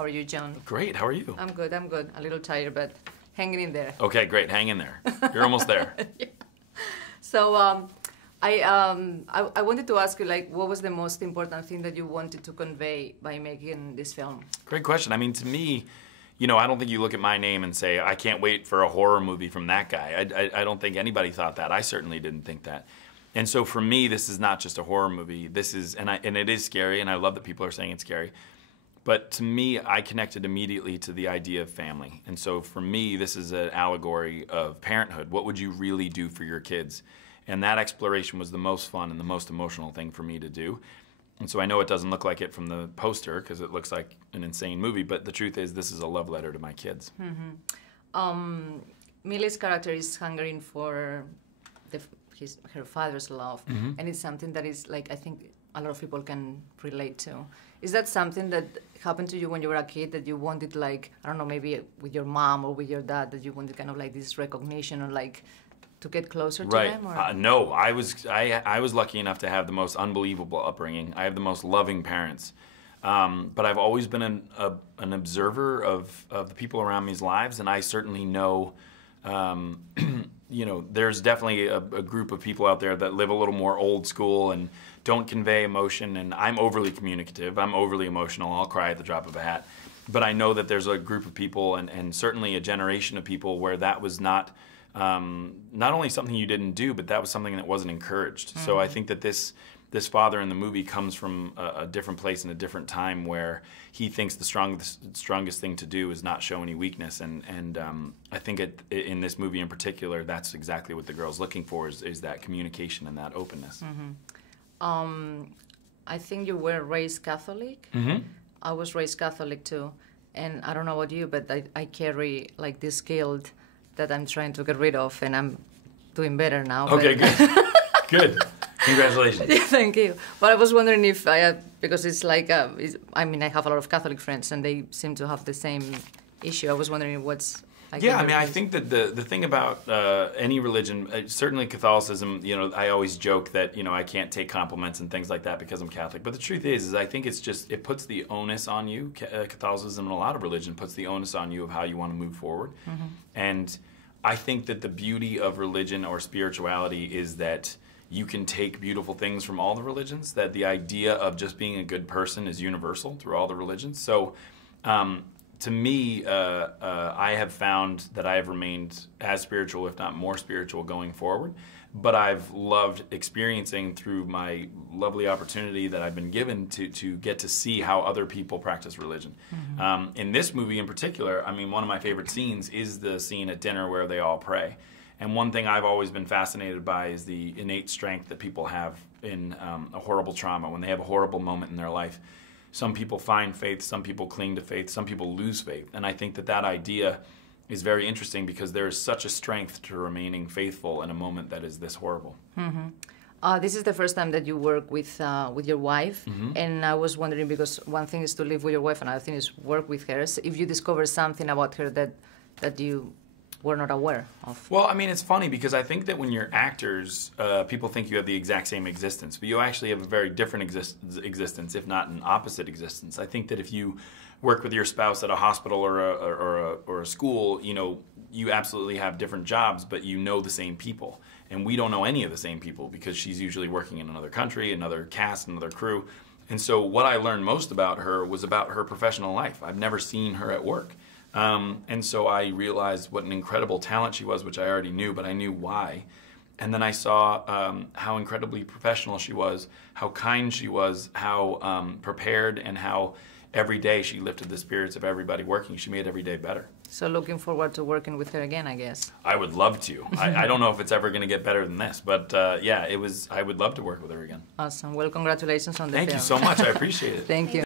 How are you, John? Great, how are you? I'm good, I'm good. A little tired, but hanging in there. Okay, great, hang in there. You're almost there. Yeah. So I wanted to ask you, like, what was the most important thing that you wanted to convey by making this film? Great question. I mean, to me, you know, I don't think you look at my name and say, I can't wait for a horror movie from that guy. I don't think anybody thought that. I certainly didn't think that. And so for me, this is not just a horror movie. This is, and it is scary, and I love that people are saying it's scary. But to me, I connected immediately to the idea of family. And so for me, this is an allegory of parenthood. What would you really do for your kids? And that exploration was the most fun and the most emotional thing for me to do. And so I know it doesn't look like it from the poster because it looks like an insane movie, but the truth is this is a love letter to my kids. Mm-hmm. Millie's character is hungering for her father's love, and it's something that is, like, I think a lot of people can relate to. Is that something that happened to you when you were a kid, that you wanted, like, I don't know, maybe with your mom or with your dad, that you wanted kind of like this recognition or like to get closer to them? Or? No, I was lucky enough to have the most unbelievable upbringing. I have the most loving parents. But I've always been an observer of the people around me's lives, and I certainly know, you know, there's definitely a group of people out there that live a little more old school and don't convey emotion, and I'm overly communicative, I'm overly emotional, I'll cry at the drop of a hat. But I know that there's a group of people, and certainly a generation of people where that was not only something you didn't do, but that was something that wasn't encouraged. So I think that this father in the movie comes from a different place in a different time where he thinks the strongest thing to do is not show any weakness. And I think in this movie in particular, that's exactly what the girl's looking for, is that communication and that openness. I think you were raised Catholic. I was raised Catholic too. And I don't know about you, but I carry like this guilt that I'm trying to get rid of, and I'm doing better now. Okay, good. Good. Congratulations. Yeah, thank you. But I was wondering if because it's like, I mean, I have a lot of Catholic friends, and they seem to have the same issue. I was wondering what's... Yeah, I mean, I think that the thing about any religion, certainly Catholicism, you know, I always joke that, you know, I can't take compliments and things like that because I'm Catholic. But the truth is I think it's just, it puts the onus on you. Catholicism and a lot of religion puts the onus on you of how you want to move forward. And I think that the beauty of religion or spirituality is that you can take beautiful things from all the religions, that the idea of just being a good person is universal through all the religions. So to me, I have found that I have remained as spiritual, if not more spiritual, going forward. But I've loved experiencing through my lovely opportunity that I've been given to get to see how other people practice religion. In this movie in particular, I mean, one of my favorite scenes is the scene at dinner where they all pray. And one thing I've always been fascinated by is the innate strength that people have in a horrible trauma, when they have a horrible moment in their life. Some people find faith, some people cling to faith, some people lose faith. And I think that that idea is very interesting because there is such a strength to remaining faithful in a moment that is this horrible. This is the first time that you work with your wife, and I was wondering, because one thing is to live with your wife, another thing is work with her. So if you discover something about her that you were not aware of. Well, I mean, it's funny because I think that when you're actors, people think you have the exact same existence, but you actually have a very different existence, if not an opposite existence. I think that if you work with your spouse at a hospital or a school, you know, you absolutely have different jobs, but you know the same people. And we don't know any of the same people because she's usually working in another country, another cast, another crew. And so what I learned most about her was about her professional life. I've never seen her at work. And so I realized what an incredible talent she was, which I already knew, but I knew why. And then I saw how incredibly professional she was, how kind she was, how prepared, and how every day she lifted the spirits of everybody working. She made every day better. So looking forward to working with her again, I guess. I would love to. I don't know if it's ever going to get better than this, but yeah, I would love to work with her again. Awesome. Well, congratulations on the film. Thank you so much. I appreciate it. Thank you.